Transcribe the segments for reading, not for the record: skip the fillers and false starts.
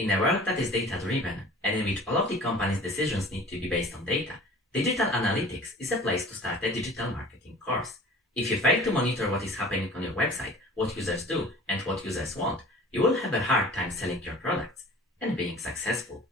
In a world that is data-driven, and in which all of the company's decisions need to be based on data, digital analytics is a place to start a digital marketing course. If you fail to monitor what is happening on your website, what users do, and what users want, you will have a hard time selling your products and being successful.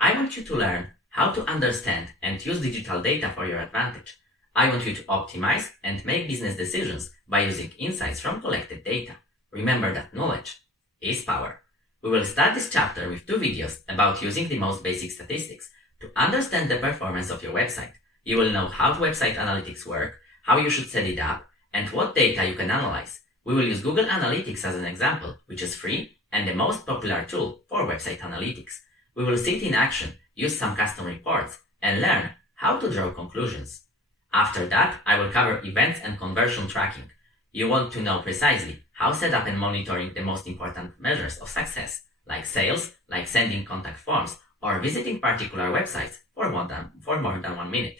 I want you to learn how to understand and use digital data for your advantage. I want you to optimize and make business decisions by using insights from collected data. Remember that knowledge is power. We will start this chapter with 2 videos about using the most basic statistics to understand the performance of your website. You will know how website analytics work, how you should set it up, and what data you can analyze. We will use Google Analytics as an example, which is free and the most popular tool for website analytics. We will see it in action, use some custom reports, and learn how to draw conclusions. After that, I will cover events and conversion tracking. You want to know precisely how set up and monitoring the most important measures of success, like sales, like sending contact forms, or visiting particular websites for more than 1 minute.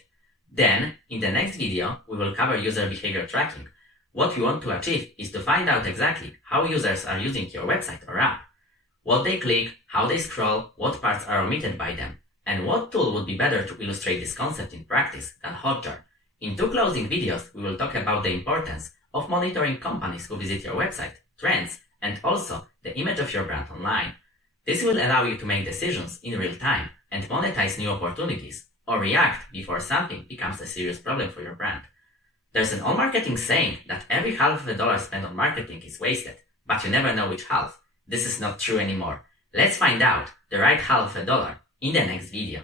Then, in the next video, we will cover user behavior tracking. What we want to achieve is to find out exactly how users are using your website or app, what they click, how they scroll, what parts are omitted by them, and what tool would be better to illustrate this concept in practice than Hotjar. In 2 closing videos, we will talk about the importance of monitoring companies who visit your website, trends, and also the image of your brand online. This will allow you to make decisions in real time and monetize new opportunities, or react before something becomes a serious problem for your brand. There's an old marketing saying that every half of a dollar spent on marketing is wasted, but you never know which half. This is not true anymore. Let's find out the right half of a dollar in the next video.